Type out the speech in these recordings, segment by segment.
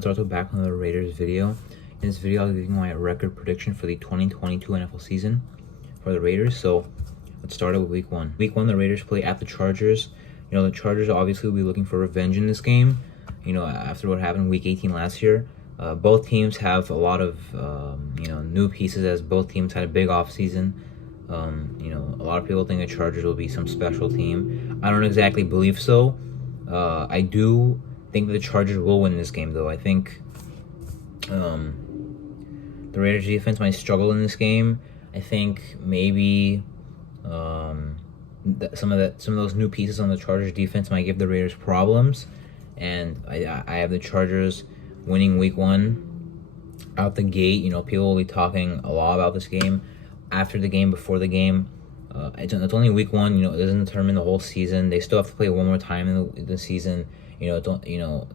it's also back on the Raiders video. In this video, I'll give you my record prediction for the 2022 NFL season for the Raiders. So let's start with week one. Week one, the Raiders play at the Chargers. The Chargers obviously will be looking for revenge in this game. After what happened week 18 last year. Both teams have a lot of, new pieces, as both teams had a big offseason. A lot of people think the Chargers will be some special team. I don't exactly believe so. I do think that the Chargers will win this game, though. I think the Raiders defense might struggle in this game. I think maybe some of those new pieces on the Chargers defense might give the Raiders problems, and I have the Chargers winning week one out the gate. People will be talking a lot about this game after the game, before the game. It's only week one. It doesn't determine the whole season. They still have to play one more time in the season. The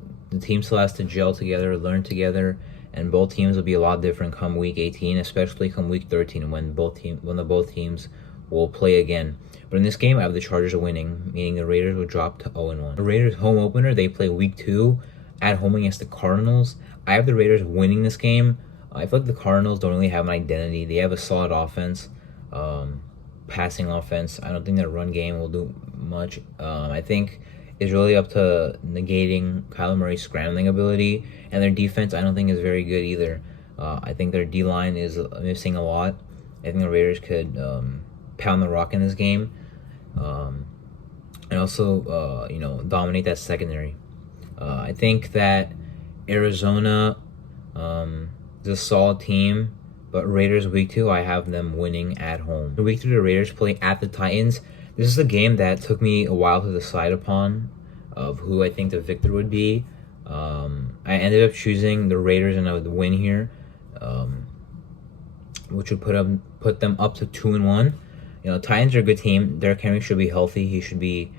team still has to gel together, learn together, and both teams will be a lot different come week 18, especially come week 13 when both teams will play again. But in this game, I have the Chargers winning, meaning the Raiders will drop to 0-1. The Raiders home opener, they play week 2 at home against the Cardinals. I have the Raiders winning this game. I feel like the Cardinals don't really have an identity. They have a solid offense, passing offense. I don't think their run game will do much. I think it's really up to negating Kyler Murray's scrambling ability, and their defense I don't think is very good either. I think their D-line is missing a lot. I think the Raiders could pound the rock in this game, and also dominate that secondary. I think that Arizona is a solid team, but Raiders week 2, I have them winning at home. Week 3, the Raiders play at the Titans. This is a game that took me a while to decide upon of who I think the victor would be. I ended up choosing the Raiders, and I would win here, which would put them up to 2-1. Titans are a good team. Derrick Henry should be healthy. He should be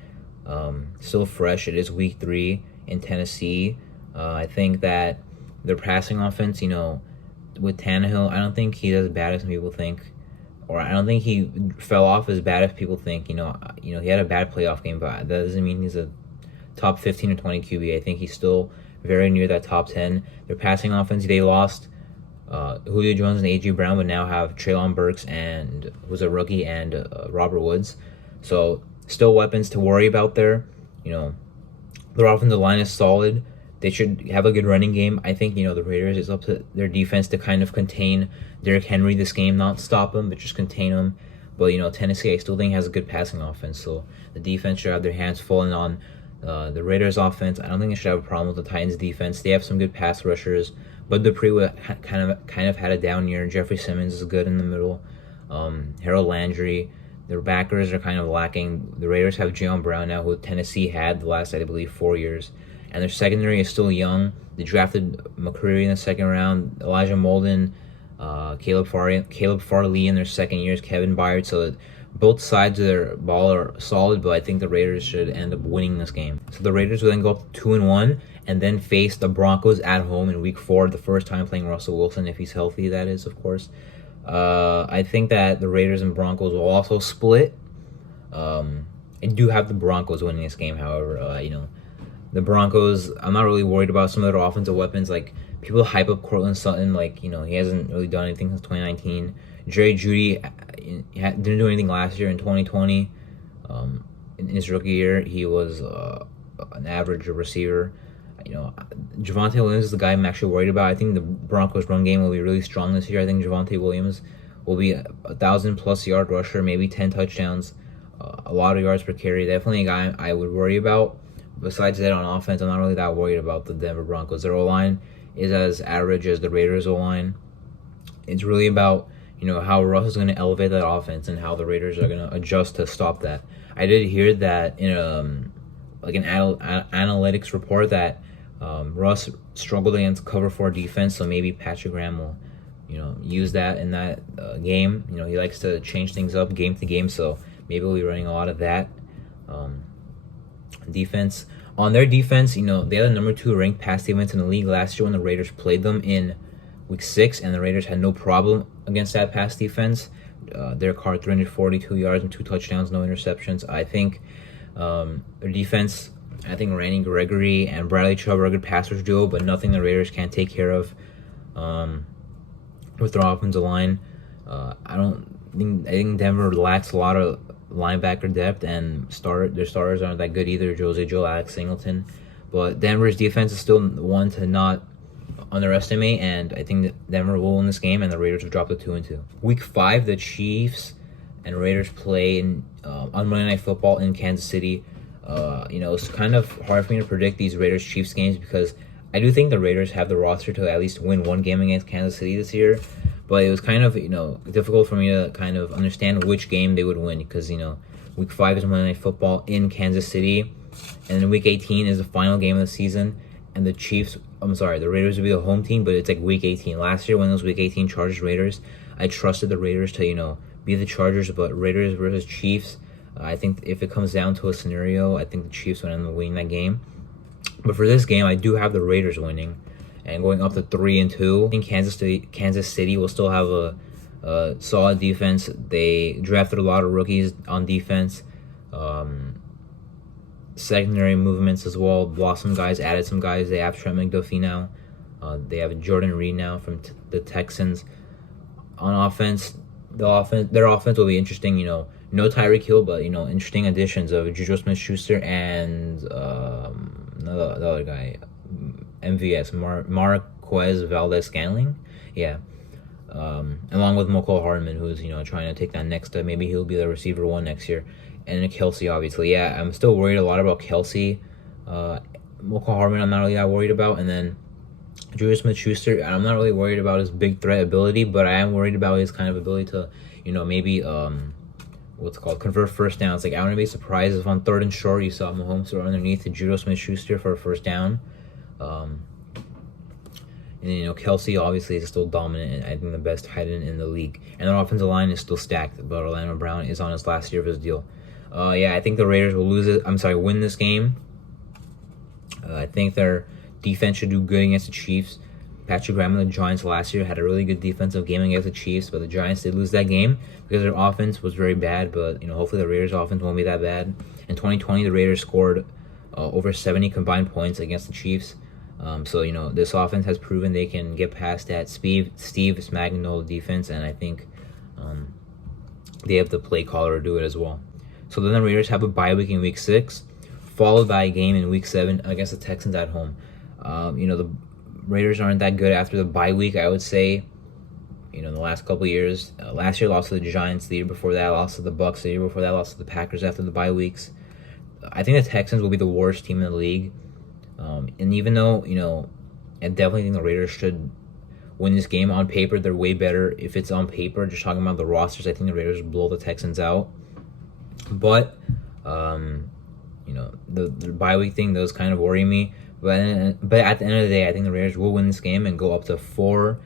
still fresh. It is week 3 in Tennessee. I think that their passing offense, with Tannehill, I don't think he's as bad as people think, or I don't think he fell off as bad as people think. He had a bad playoff game, but that doesn't mean he's a top 15 or 20 QB. I think he's still very near that top 10. Their passing offense, they lost Julio Jones and A.J. Brown, but now have Treylon Burks, and who's a rookie, and Robert Woods. So still weapons to worry about there. Their offensive line is solid. They should have a good running game. I think, the Raiders, it's up to their defense to kind of contain Derrick Henry this game, not stop him, but just contain him. But, Tennessee, I still think has a good passing offense. So the defense should have their hands full. And on the Raiders offense, I don't think they should have a problem with the Titans defense. They have some good pass rushers, but Dupree kind of had a down year. Jeffrey Simmons is good in the middle. Harold Landry. Their backers are kind of lacking. The Raiders have Jalen Brown now, who Tennessee had the last, I believe, 4 years. And their secondary is still young. They drafted McCreary in the second round, Elijah Molden, Caleb Farley in their second years, Kevin Byard. So both sides of their ball are solid, but I think the Raiders should end up winning this game. So the Raiders will then go up to 2-1 and then face the Broncos at home in week 4, the first time playing Russell Wilson, if he's healthy, that is, of course. I think that the Raiders and Broncos will also split. I do have the Broncos winning this game, however. The Broncos, I'm not really worried about some of their offensive weapons. Like, people hype up Courtland Sutton, he hasn't really done anything since 2019. Jerry Jeudy didn't do anything last year in 2020. In his rookie year, he was an average receiver. Javonte Williams is the guy I'm actually worried about. I think the Broncos' run game will be really strong this year. I think Javonte Williams will be a 1,000+ yard rusher, maybe 10 touchdowns, a lot of yards per carry. Definitely a guy I would worry about. Besides that, on offense, I'm not really that worried about the Denver Broncos. Their O-line is as average as the Raiders' O-line. It's really about, how Russ is going to elevate that offense and how the Raiders are going to adjust to stop that. I did hear that in an analytics report that Russ struggled against cover 4 defense, so maybe Patrick Graham will, use that in that game. He likes to change things up game to game, so maybe we'll be running a lot of that. Defense. On their defense, they had the number 2 ranked pass defense in the league last year when the Raiders played them in week 6, and the Raiders had no problem against that pass defense. Derek Carr, 342 yards and 2 touchdowns, no interceptions. I think their defense I think Randy Gregory and Bradley Chubb are a good passers duo, but nothing the Raiders can't take care of with their offensive line. I think Denver lacks a lot of linebacker depth, and their starters aren't that good either. Jose Joe, Alex Singleton, but Denver's defense is still one to not underestimate, and I think that Denver will win this game, and the Raiders will drop to 2-2. Week 5, the Chiefs and Raiders play on Monday Night Football in Kansas City. It's kind of hard for me to predict these Raiders-Chiefs games because I do think the Raiders have the roster to at least win one game against Kansas City this year, but it was kind of, difficult for me to kind of understand which game they would win because, Week 5 is Monday Night Football in Kansas City, and then Week 18 is the final game of the season, and the Raiders would be the home team, but it's like Week 18. Last year when it was Week 18 Chargers-Raiders, I trusted the Raiders to, be the Chargers, but Raiders versus Chiefs, I think if it comes down to a scenario, I think the Chiefs would end up winning that game. But for this game, I do have the Raiders winning and going up to 3-2. I think Kansas City will still have a solid defense. They drafted a lot of rookies on defense. Secondary movements as well. Lost some guys, added some guys. They have Trent McDuffie now. They have Jordan Reed now from the Texans. On offense, their offense will be interesting. No Tyreek Hill, but interesting additions of Juju Smith-Schuster and the other guy, MVS, Marquez Valdez-Scantling. Yeah. Along with Mecole Hardman, who's trying to take that next step. Maybe he'll be the receiver 1 next year. And then Kelsey, obviously. Yeah, I'm still worried a lot about Kelsey. Mecole Hardman, I'm not really that worried about. And then Juju Smith-Schuster, I'm not really worried about his big threat ability, but I am worried about his kind of ability to, maybe convert first downs. Like, I wouldn't be surprised if on 3rd and short you saw Mahomes throw underneath to Juju Smith-Schuster for a first down. And then, Kelsey obviously is still dominant and I think the best tight end in the league. And their offensive line is still stacked, but Orlando Brown is on his last year of his deal. I think the Raiders will win this game. I think their defense should do good against the Chiefs. Patrick Graham and the Giants last year had a really good defensive game against the Chiefs, but the Giants did lose that game because their offense was very bad, but hopefully the Raiders' offense won't be that bad. In 2020, the Raiders scored over 70 combined points against the Chiefs. This offense has proven they can get past that Steve Spagnuolo defense, and I think they have the play caller to do it as well. So then the Raiders have a bye week in Week 6, followed by a game in Week 7 against the Texans at home. The Raiders aren't that good after the bye week, I would say. The last couple of years. Last year lost to the Giants. The year before that lost to the Bucs. The year before that lost to the Packers after the bye weeks. I think the Texans will be the worst team in the league. And even though, I definitely think the Raiders should win this game. On paper, they're way better. If it's on paper, just talking about the rosters, I think the Raiders will blow the Texans out. But, the bye week thing does kind of worry me. But at the end of the day, I think the Raiders will win this game and go up to 4-2.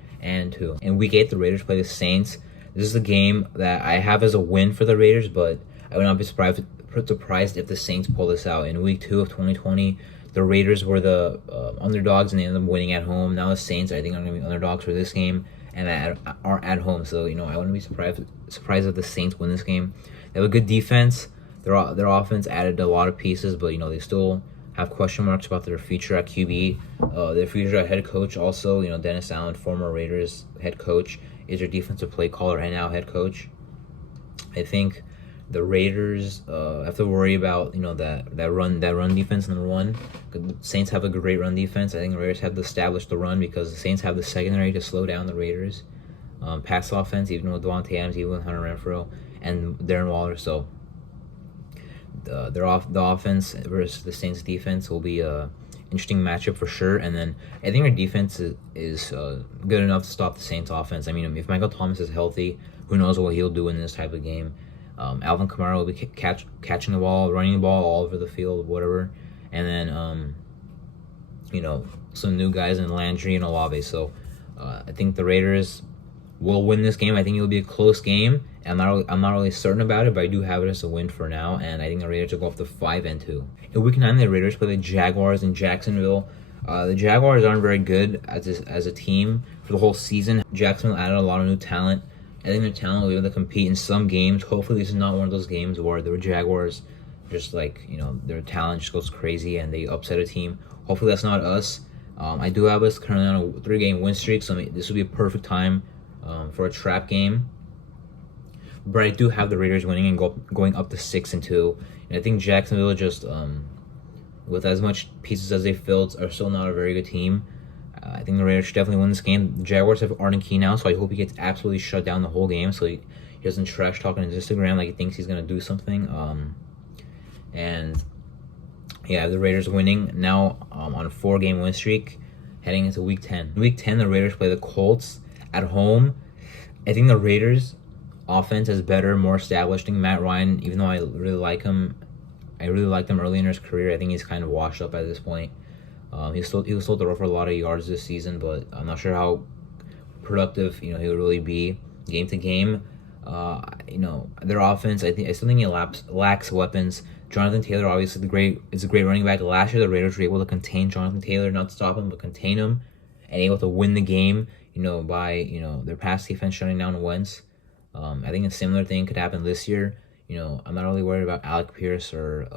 In Week 8, the Raiders play the Saints. This is a game that I have as a win for the Raiders, but I would not be surprised if the Saints pull this out. In Week 2 of 2020, the Raiders were the underdogs, and they ended up winning at home. Now the Saints, I think, are going to be underdogs for this game and are at home. So, I wouldn't be surprised if the Saints win this game. They have a good defense. Their offense added a lot of pieces, but, they still have question marks about their future at QB. Their future at head coach also, Dennis Allen, former Raiders head coach, is their defensive play caller and now head coach. I think the Raiders have to worry about, that run defense, number one. The Saints have a great run defense. I think the Raiders have to establish the run because the Saints have the secondary to slow down the Raiders. Pass offense, even with Devontae Adams, even with Hunter Renfrow and Darren Waller. So the offense versus the Saints defense will be a interesting matchup for sure. And then I think our defense is good enough to stop the Saints offense. I mean, if Michael Thomas is healthy, who knows what he'll do in this type of game. Alvin Kamara will be catching the ball, running the ball all over the field, whatever. And then, some new guys in Landry and Olave. So I think the Raiders will win this game. I think it'll be a close game. I'm not really certain about it, but I do have it as a win for now. And I think the Raiders will go up to 5-2. In Week 9, the Raiders play the Jaguars in Jacksonville. The Jaguars aren't very good as a team for the whole season. Jacksonville added a lot of new talent. I think their talent will be able to compete in some games. Hopefully, this is not one of those games where the Jaguars just like, their talent just goes crazy and they upset a team. Hopefully that's not us. I do have us currently on a 3-game win streak, so this would be a perfect time for a trap game. But I do have the Raiders winning and going up to 6-2. And I think Jacksonville just, with as much pieces as they filled, are still not a very good team. I think the Raiders should definitely win this game. The Jaguars have Arden Key now, so I hope he gets absolutely shut down the whole game, so he doesn't trash talk on his Instagram like he thinks he's gonna do something. And yeah, the Raiders winning now on a 4-game win streak, heading into Week 10. Week 10, the Raiders play the Colts at home. I think the Raiders' offense is better, more established. I think Matt Ryan, even though I really like him, I really liked him early in his career. I think he's kind of washed up at this point. He'll still throw for a lot of yards this season, but I'm not sure how productive he'll really be game to game. Their offense, I still think it lacks weapons. Jonathan Taylor, obviously, is a great running back. Last year, the Raiders were able to contain Jonathan Taylor, not stop him, but contain him, and able to win the game. By their pass defense shutting down Wentz. I think a similar thing could happen this year. I'm not really worried about Alec Pierce or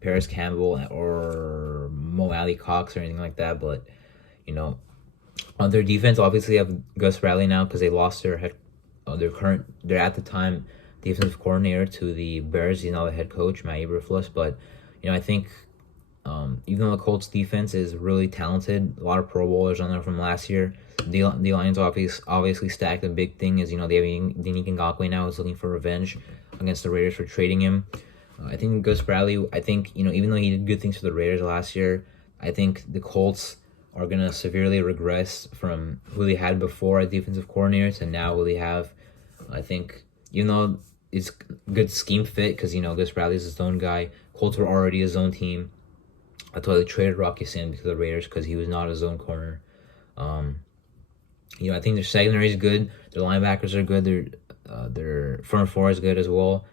Paris Campbell or Mo Alley Cox or anything like that, but on their defense, obviously have Gus Bradley now because they lost their at the time defensive coordinator to the Bears. He's now the head coach, Matt Eberflus. But I think even though the Colts defense is really talented, a lot of Pro Bowlers on there from last year. The Lions obviously stacked. The big thing is they have Yannick Ngakoue now is looking for revenge against the Raiders for trading him. I think Gus Bradley, even though he did good things for the Raiders last year, I think the Colts are going to severely regress from who they had before as defensive coordinator to now who they have. I think, even though it's good scheme fit because, Gus Bradley's a zone guy, Colts were already a zone team. That's why they traded Rocky Sand to the Raiders because he was not a zone corner. I think their secondary is good. Their linebackers are good. Their front four is good as well.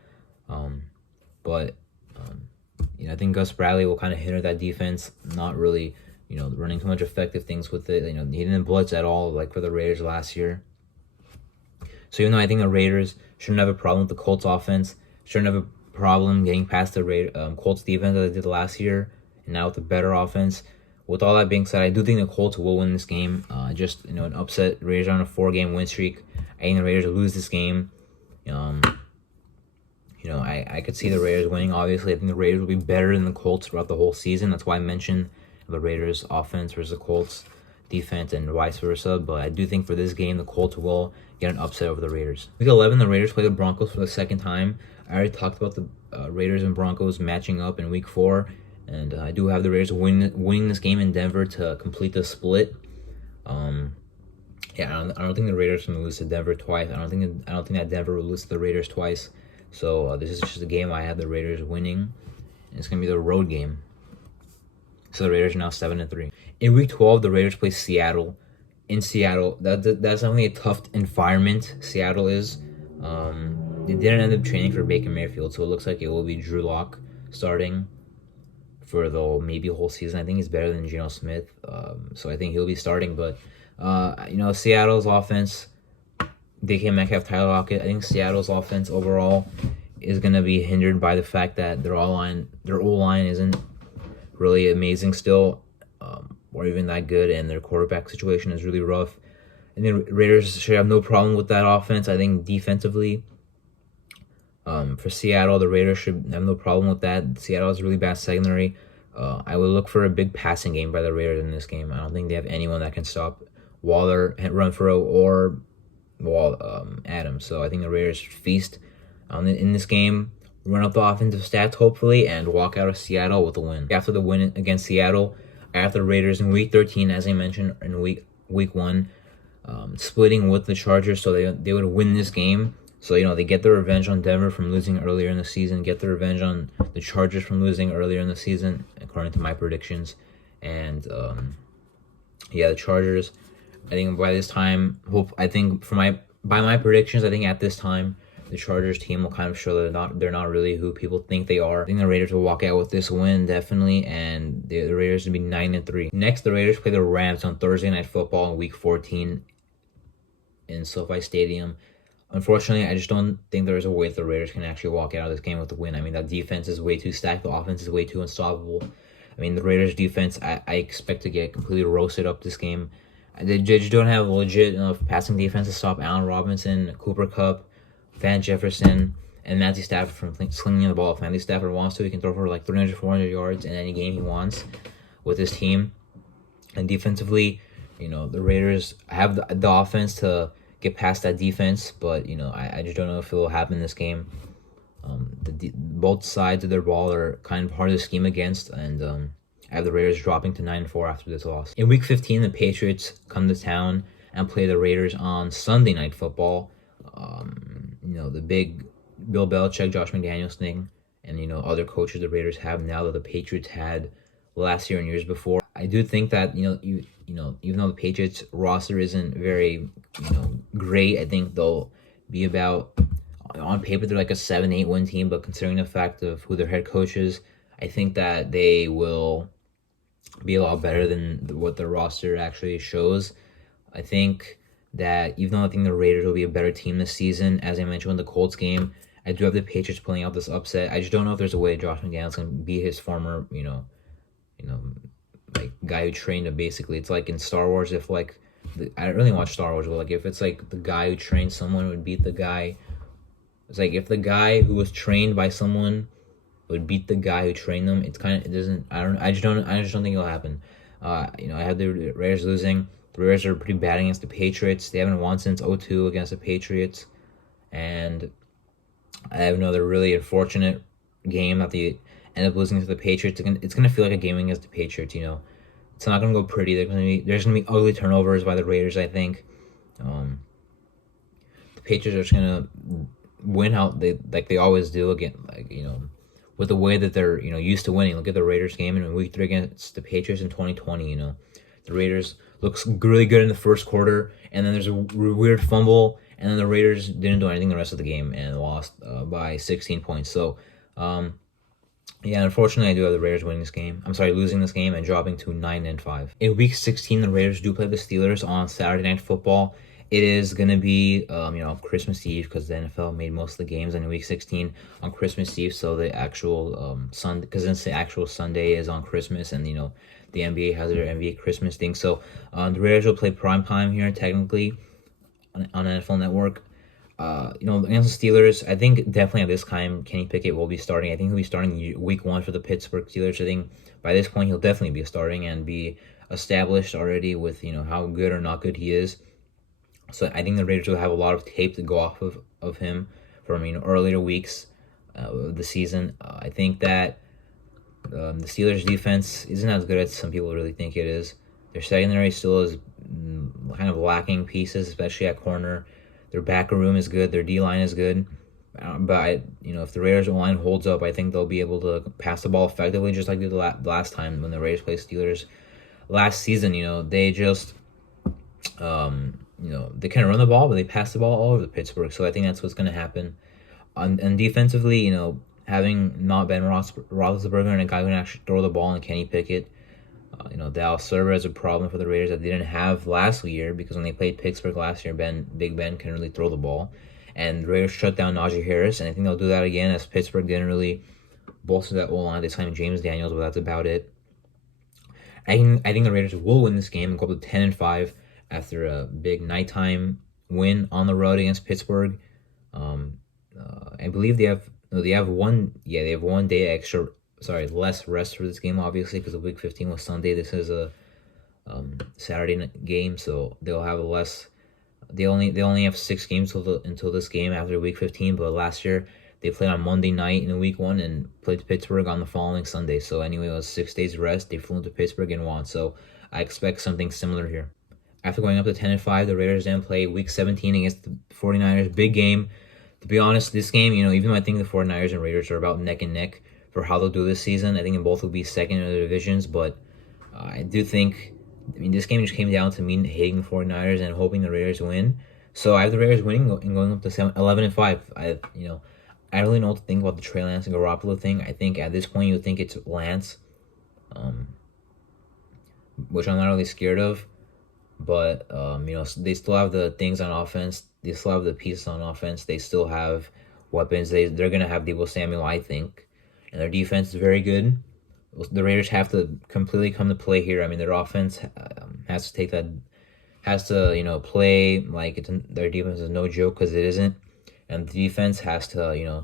But I think Gus Bradley will kind of hinder that defense, not really, running too much effective things with it. He didn't blitz at all, like for the Raiders last year. So even though I think the Raiders shouldn't have a problem with the Colts offense, shouldn't have a problem getting past the Colts defense that they did last year, and now with a better offense. With all that being said, I do think the Colts will win this game. An upset. Raiders are on a 4-game win streak. I think the Raiders will lose this game. I could see the Raiders winning. Obviously, I think the Raiders will be better than the Colts throughout the whole season. That's why I mentioned the Raiders' offense versus the Colts' defense and vice versa. But I do think for this game, the Colts will get an upset over the Raiders. Week 11, the Raiders play the Broncos for the second time. I already talked about the Raiders and Broncos matching up in Week 4. And I do have the Raiders winning this game in Denver to complete the split. I don't think the Raiders are going to lose to Denver twice. I don't think that Denver will lose to the Raiders twice. So this is just a game I have the Raiders winning. And it's going to be the road game. So the Raiders are now 7-3. In Week 12, the Raiders play Seattle. In Seattle, that's definitely a tough environment. Seattle is. They didn't end up training for Baker Mayfield, so it looks like it will be Drew Lock starting for the maybe whole season. I think he's better than Geno Smith, so I think he'll be starting. But Seattle's offense, DK Metcalf, Tyler Lockett. I think Seattle's offense overall is gonna be hindered by the fact that their O-line isn't really amazing still, or even that good, and their quarterback situation is really rough. And the Raiders should have no problem with that offense. I think defensively, for Seattle, the Raiders should have no problem with that. Seattle has a really bad secondary. I would look for a big passing game by the Raiders in this game. I don't think they have anyone that can stop Waller, Renfro, or Adams. So I think the Raiders should feast in this game, run up the offensive stats hopefully, and walk out of Seattle with a win. After the win against Seattle, after the Raiders in Week 13, as I mentioned, in Week 1, splitting with the Chargers, so they would win this game. So, they get their revenge on Denver from losing earlier in the season, get their revenge on the Chargers from losing earlier in the season, according to my predictions. And, the Chargers, I think by this time, by my predictions, I think at this time, the Chargers team will kind of show that they're not really who people think they are. I think the Raiders will walk out with this win, definitely, and the Raiders will be 9-3. Next, the Raiders play the Rams on Thursday Night Football in Week 14 in SoFi Stadium. Unfortunately, I just don't think there's a way that the Raiders can actually walk out of this game with a win. I mean, that defense is way too stacked. The offense is way too unstoppable. I mean, the Raiders' defense, I expect to get completely roasted up this game. They just don't have legit enough passing defense to stop Allen Robinson, Cooper Kupp, Van Jefferson, and Matthew Stafford from slinging the ball. If Matthew Stafford wants to, he can throw for like 300, 400 yards in any game he wants with his team. And defensively, the Raiders have the offense to get past that defense, but I just don't know if it will happen in this game. Both sides of their ball are kind of hard to scheme against, and I have the Raiders dropping to 9-4 after this loss. In Week 15, the Patriots come to town and play the Raiders on Sunday Night Football. The big Bill Belichick, Josh McDaniels thing, and other coaches the Raiders have now that the Patriots had last year and years before. I do think that even though the Patriots roster isn't very great, I think they'll be about, on paper they're like a 7-8 win team, but considering the fact of who their head coach is, I think that they will be a lot better than what their roster actually shows. I think that even though I think the Raiders will be a better team this season, as I mentioned in the Colts game, I do have the Patriots pulling out this upset. I just don't know if there's a way Josh McDaniels can beat his former, like guy who trained him. Basically, it's like in Star Wars, if like I don't really watch Star Wars, but like if it's like the guy who trained someone would beat the guy. It's like if the guy who was trained by someone would beat the guy who trained them. It's kind of, it doesn't. I just don't think it'll happen. I have the Raiders losing. The Raiders are pretty bad against the Patriots. They haven't won since 2002 against the Patriots, and I have another really unfortunate game that they end up losing to the Patriots. It's gonna feel like a game against the Patriots. It's not gonna go pretty. There's gonna be ugly turnovers by the Raiders. I think the Patriots are just gonna win how they always do again. With the way that they're used to winning. Look at the Raiders game in Week 3 against the Patriots in 2020. The Raiders looks really good in the first quarter, and then there's a weird fumble, and then the Raiders didn't do anything the rest of the game and lost by 16 points. So, unfortunately, I do have the Raiders losing this game and dropping to 9-5. In Week 16, the Raiders do play the Steelers on Saturday Night Football. It is going to be, Christmas Eve, because the NFL made most of the games in Week 16 on Christmas Eve, so the actual Sunday, because it's the actual Sunday is on Christmas, and, the NBA has their NBA Christmas thing. So the Raiders will play primetime here, technically, on NFL Network. Against the Steelers, I think definitely at this time, Kenny Pickett will be starting. I think he'll be starting Week 1 for the Pittsburgh Steelers. I think by this point, he'll definitely be starting and be established already with, how good or not good he is. So I think the Raiders will have a lot of tape to go off of him from earlier weeks of the season. I think that the Steelers' defense isn't as good as some people really think it is. Their secondary still is kind of lacking pieces, especially at corner. Their back room is good. Their D-line is good. But if the Raiders' line holds up, I think they'll be able to pass the ball effectively, just like they did the last time when the Raiders played Steelers last season. They just they kind of run the ball, but they pass the ball all over the Pittsburgh. So I think that's what's going to happen. And defensively, having not Ben Roethlisberger and a guy who can actually throw the ball and Kenny Pickett, that'll serve as a problem for the Raiders that they didn't have last year, because when they played Pittsburgh last year, Big Ben couldn't really throw the ball. And the Raiders shut down Najee Harris, and I think they'll do that again, as Pittsburgh didn't really bolster that O-line. They signed James Daniels, but that's about it. I think the Raiders will win this game and go up to 10-5 after a big nighttime win on the road against Pittsburgh. I believe they have one day less rest for this game, obviously, because the Week 15 was Sunday. This is a Saturday game, so they'll have less. They only have 6 games until this game after Week 15. But last year they played on Monday night in Week 1 and played Pittsburgh on the following Sunday. So anyway, it was 6 days rest. They flew into Pittsburgh and won. So I expect something similar here. After going up to 10-5, the Raiders then play Week 17 against the 49ers. Big game. To be honest, this game, even though I think the 49ers and Raiders are about neck and neck for how they'll do this season, I think both will be second in their divisions, but I do think, this game just came down to me hating the 49ers and hoping the Raiders win. So I have the Raiders winning and going up to 11-5. I don't really know what to think about the Trey Lance and Garoppolo thing. I think at this point you would think it's Lance, which I'm not really scared of. But, they still have the things on offense They still have the pieces on offense. They still have weapons. They're gonna have Deebo Samuel, I think, and their defense is very good. The Raiders have to completely come to play here. I mean, their offense has to take that, has to play like their defense is no joke, because it isn't, and the defense has to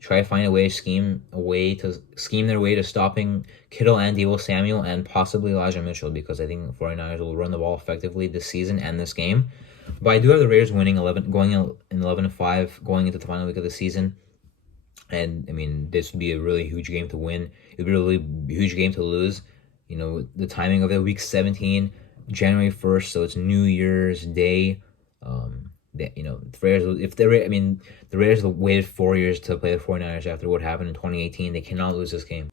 try to find a way, scheme their way to stopping Kittle and Deebo Samuel and possibly Elijah Mitchell, because I think the 49ers will run the ball effectively this season and this game. But I do have the Raiders winning 11, going in 11-5, going into the final week of the season. And I mean, this would be a really huge game to win. It would be a really huge game to lose. The timing of it, week 17, January 1st, so it's New Year's Day. The Raiders, the Raiders waited 4 years to play the 49ers after what happened in 2018. They cannot lose this game.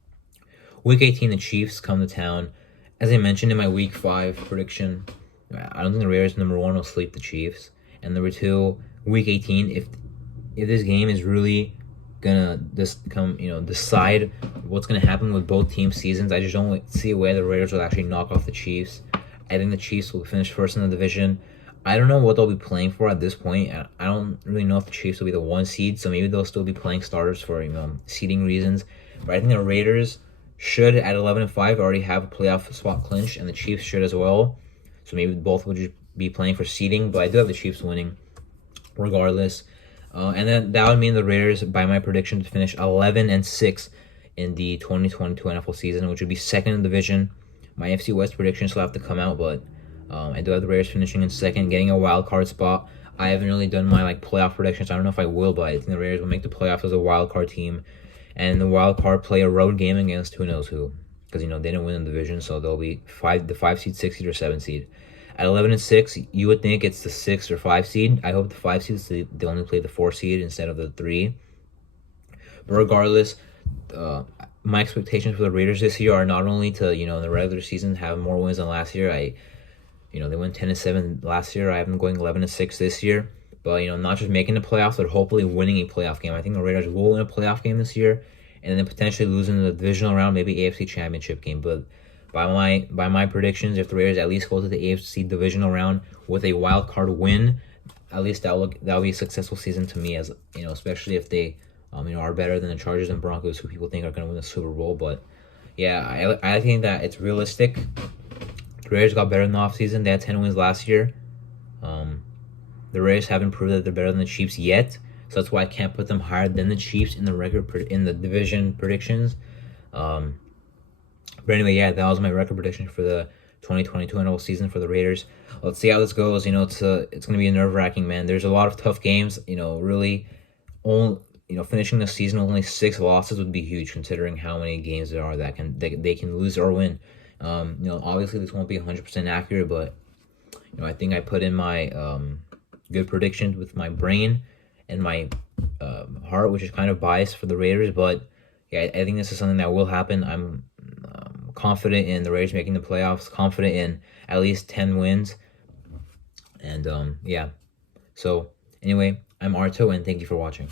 Week 18, the Chiefs come to town. As I mentioned in my week 5 prediction, I don't think the Raiders, number 1, will sweep the Chiefs. And number 2, week 18, if this game is really gonna decide what's gonna happen with both teams' seasons, I just don't see a way the Raiders will actually knock off the Chiefs. I think the Chiefs will finish first in the division. I don't know what they'll be playing for at this point. I don't really know if the Chiefs will be the 1 seed, so maybe they'll still be playing starters for seeding reasons. But I think the Raiders should, at 11-5, already have a playoff spot clinched, and the Chiefs should as well. So maybe both would just be playing for seeding, but I do have the Chiefs winning regardless. And then that would mean the Raiders, by my prediction, to finish 11-6 in the 2022 NFL season, which would be second in the division. My NFC West prediction still have to come out, but I do have the Raiders finishing in second, getting a wild card spot. I haven't really done my playoff predictions. I don't know if I will, but I think the Raiders will make the playoffs as a wild card team, and the wild card play a road game against who knows who, because they didn't win the division, so they'll be the 5 seed, 6 seed, or 7 seed. At 11-6, you would think it's the 6 or 5 seed. I hope the 5 seeds, they only play the 4 seed instead of the 3. But regardless, my expectations for the Raiders this year are not only to in the regular season have more wins than last year. They went 10-7 last year. I have them going 11-6 this year. But not just making the playoffs, but hopefully winning a playoff game. I think the Raiders will win a playoff game this year, and then potentially losing the divisional round, maybe AFC Championship game. But by my predictions, if the Raiders at least go to the AFC divisional round with a wild card win, at least that'll be a successful season to me, as especially if they are better than the Chargers and Broncos, who people think are going to win the Super Bowl. But yeah, I think that it's realistic. The Raiders got better in the offseason. They had 10 wins last year. The Raiders haven't proved that they're better than the Chiefs yet, so that's why I can't put them higher than the Chiefs in the division predictions. But anyway, that was my record prediction for the 2022 NFL season for the Raiders. Let's see how this goes. It's going to be a nerve-wracking, man. There's a lot of tough games. Really, finishing the season with only 6 losses would be huge, considering how many games there are that they can lose or win. Obviously this won't be 100% accurate, but I think I put in my good predictions with my brain and my heart, which is kind of biased for the Raiders. But I think this is something that will happen. I'm confident in the Raiders making the playoffs, confident in at least 10 wins. And so anyway, I'm Arto, and thank you for watching.